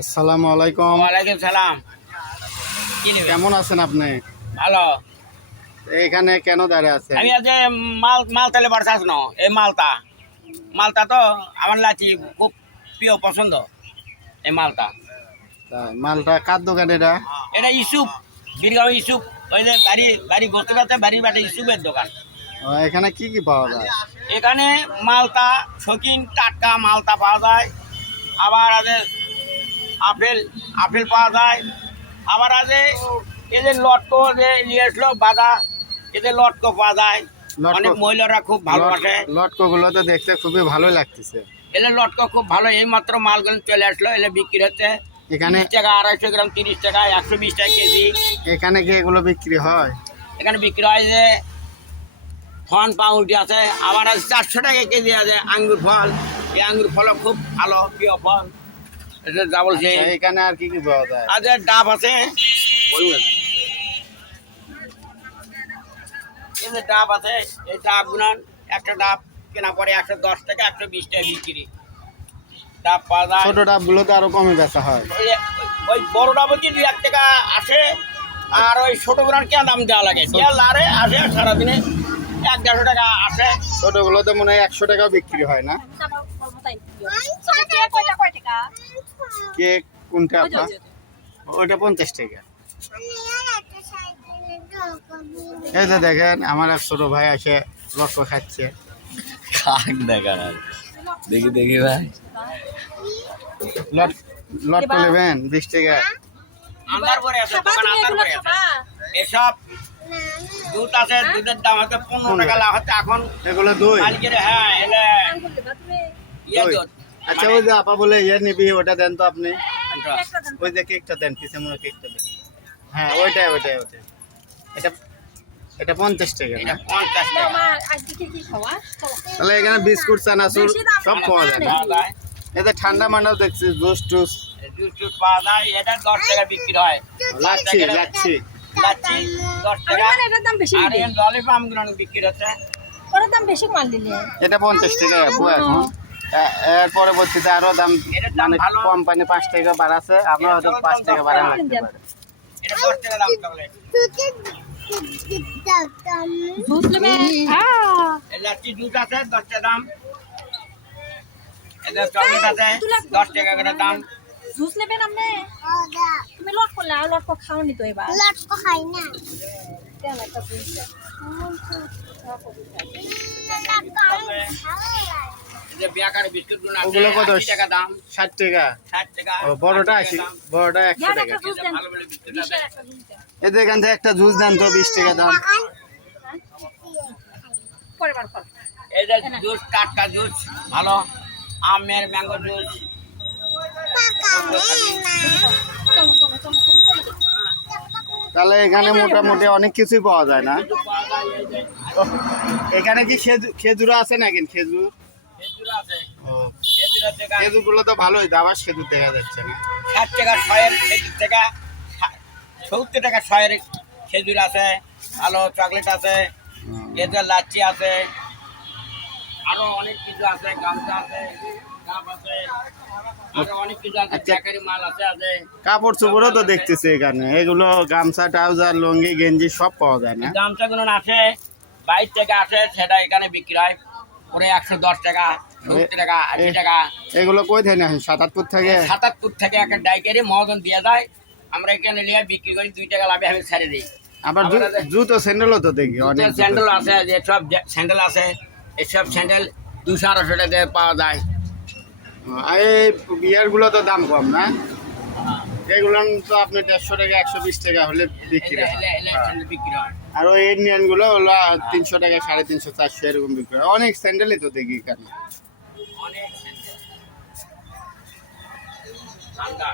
আসসালামু আলাইকুম। ওয়ালাইকুম সালাম। কেমন আছেন আপনি? ভালো। এখানে কেন দাঁড়িয়ে আছেন? আমি আজ মালতালে বাড়ছাস ন এই মালতা তো আমার লাচি খুব প্রিয় পছন্দ। এই মালতা মালটা কার দোকান এটা? এটা ইসুপ, বীরগাঁও ইসুপ। ওই যে বাড়ি বসতে পারতে বাড়ির বাটে ইসুপের দোকান। এখানে কি কি পাওয়া যায়? এখানে মালতা শৌখিন টাটকা মালতা পাওয়া যায়। আবার আছে আপেল পাওয়া যায়। আবার আছে এদের লটকো যে নিয়ে আসলো বাধা, এদের লটকো পাওয়া যায়। অনেক মহিলারা খুব ভালোবাসে লটকো গুলো তো দেখতে খুবই ভালো লাগতেছে। এদের লটকো খুব ভালো। এই মাত্র মালগুলো চলে আসলো, এলে বিক্রি হচ্ছে এখানে 20 টাকা, 250 গ্রাম 30 টাকা, 120 টাকা কেজি। এখানে কি এগুলো বিক্রি হয়? এখানে বিক্রি হয় যে ফল পাউরুটি আছে, আবার আছে 400 টাকা কেজি আছে আঙ্গুর ফল। এই আঙ্গুর ফল খুব ভালো প্রিয় ফল। এটা ডাবল সেই। এখানে আর কি কি পাওয়া যায়? আছে ডাব আছে, এই যে ডাব আছে। এই ডাব গুলান একটা ডাব কেনা পরে 110 টাকা 120 টাকা বিক্রি। ডাব পাওয়া যায়। ছোট ডাব গুলো তো আরো কমে বেচা হয়। ওই বড় ডাব হচ্ছে 2-1 টাকা আসে, আর ওই ছোট গুলার কেন দাম দেওয়া লাগে? লারে আসে সারাদিনে 1-150 টাকা আসে। ছোট গুলো তো মনে হয় 100 টাকা বিক্রি হয় না? কেক কোনটা আপনার? ওইটা 50 টাকা। এই যে দেখেন আমার এক ছোট ভাই আসে লটকো খাচ্ছে। দেখি ভাই, লটকো নেবেন 20 টাকা। আন্দার করে আছে, দোকান আন্দার করে আছে। এসব দুধ আছে, দুধের দাম হচ্ছে 15 টাকা লাভ হচ্ছে এখন। এগুলো দই? মালিকের, হ্যাঁ এলে ইয়ে দই। দুধ। আচ্ছা ওই যে আপা বলে ইয়ে নিবি ওটা দেন তো আপনি। ওই যে কেকটা দেন, পিছে মনে কেকটা দেন। হ্যাঁ ওইটাই। এটা এটা 50 টাকা এটা না? 50 টাকা। তাহলে এখানে বিস্কুট চানাচুর সব পাওয়া যায় না? পাওয়া যায়। এতে ঠান্ডা মান্ডাও দেখছি, জুস টুস। জুস টুস পাওয়া যায়। এটা 10 টাকা বিক্রি হয়। লাচ্ছি। লাচ্ছি 10 টাকা। আর এই ললিপপ গুলো বিক্রি হচ্ছে। এটা 50 টাকা আপু এখন। এর পরবর্তীতে আরো দাম এটার দাম মানে ভালো। কোম্পানি 5 টাকা বাড়াচ্ছে, আপনার হয়তো 5 টাকা বাড়ানো লাগতে পারে। এটা 10 টাকা দাম তাহলে। এই লাচ্ছি জুস আছে 10 টাকা দাম। এটা চকলেট আছে 10 টাকা করে দাম। জুস নেবেন আপনি? তুমি লট করলে আর লট খাওনি তো এবার। লট খাই না কেন একটা জুস এই যে বেকারি বিস্কুট গুলো আছে ওগুলো কত? 80 টাকা দাম। 60 টাকা। 60 টাকা। ও বড়টা 80, বড়টা 100 টাকা। এটা ভালো ভালো বিস্কুট আছে। এদের এখান থেকে একটা জুস দেন তো, 20 টাকা দাম। পরে বার কর। এই যে জুস, টাটকা জুস ভালো, আমের ম্যাঙ্গো জুস। তাহলে এখানে মোটামুটি অনেক কিছুই পাওয়া যায় না? এখানে কি খেজুর আছে নাকি? খেজুর খেজুর আছে। ও, খেজুরের দোকান খেজুর গুলো তো ভালোই দাম, আর খেজুর দেখা যাচ্ছে না। 60 টাকা ছয়ের, 70 টাকা 70 টাকা ছয়ের খেজুর আছে। ভালো চকলেট আছে, এদের লাচ্ছি আছে, আরো অনেক কিছু আছে, গামছা আছে, ডাব আছে, আরো অনেক কিছু আছে, বেকারি মাল আছে। কাপড় চোপড়ও তো দেখতেছি এখানে, এগুলো গামছা ট্রাউজার লুঙ্গি গেঞ্জি সব পাওয়া যায় না? গামছা গুলো আছে 22 টাকা আছে, সেটা এখানে বিক্রি হয় পুরো 110 টাকা, 70 টাকা, 80 টাকা। এগুলো কই থেকে আসেন? 77 থেকে? 77 থেকে একটা ডাইকারি মহাজন দিয়ে যায়, আমরা এখানে নিয়ে বিক্রি করি, 2 টাকা লাভে আমি ছেড়ে দিই। আবার জুতো স্যান্ডেলও তো দেখি অনেক। স্যান্ডেল আছে, যেসব স্যান্ডেল আছে এসব স্যান্ডেল 200-250 টাকা দিয়ে পাওয়া যায়। আর এই বিয়ার গুলো তো দাম কম না? এগুলো তো আপনি 150 টাকা 120 টাকা হলে বিক্রি হয়। স্যান্ডেল বিক্রি হয়। আর ওই ইন্ডিয়ান গুলো হলো 300 টাকা 350 400 এরকম বিক্রি হয়। অনেক স্যান্ডেলই তো দেখি এখানে। অনেক স্যান্ডেল ঠান্ডা।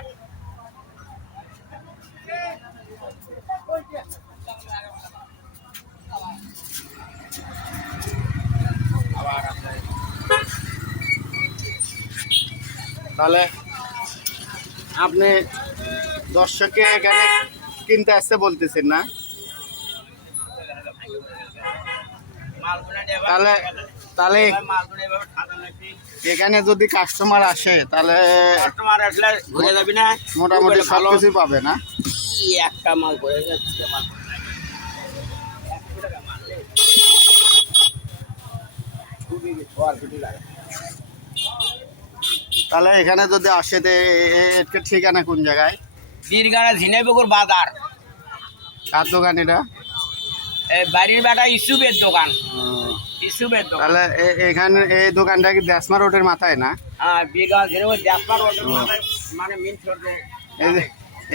আবার আছে তাহলে আপনি দর্শককে এখানে কিনতে আসতে বলতেছেন না? মালগুলো তাহলে মালগুলো এভাবে সাজানো এখানে যদি কাস্টমার আসে তাহলে কাস্টমার আসলে ঘুরে যাবি না মোটামুটি সব ভালো কিছুই পাবে না? একটা মাল ঘুরে যাচ্ছে মাল তাহলে এখানে যদি আসে তো এর ঠিকানা কোন জায়গায়? বীরগাঁড়া ঝিনাইপুকুর বাজার কার দোকান এটা? এই বাড়ির বেটা ইসুবের দোকান ইসুবের দোকান তাহলে এখানে এই দোকানটা কি দেসমা রোডের মাথায় না? হ্যাঁ বীরগাঁও ঝিনাইপুর জাসপার রোডের মাথায়, মানে মেন রোডে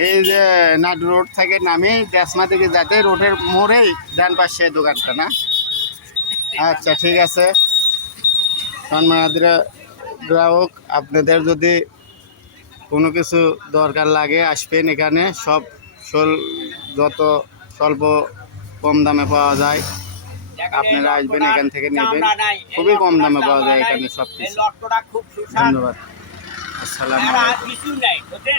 এই যে নাট রোড থেকে নামে দেসমা থেকে যাতে রোডের মোড়েই ডান পাশে এই দোকানটা না? আচ্ছা ঠিক আছে সম্মানিত গ্রাহক, আপনাদের যদি কোনো কিছু দরকার লাগে আসবেন এখানে, সব যত স্বল্প কম দামে পাওয়া যায় আপনারা আসবেন এখান থেকে নেবেন, খুবই কম দামে পাওয়া যায় এখানে সব এই কিছু। লটকটা খুব সুস্বাদু ধন্যবাদ, আসসালামু আর আলাইকুম। কিছু নাই বুঝলেন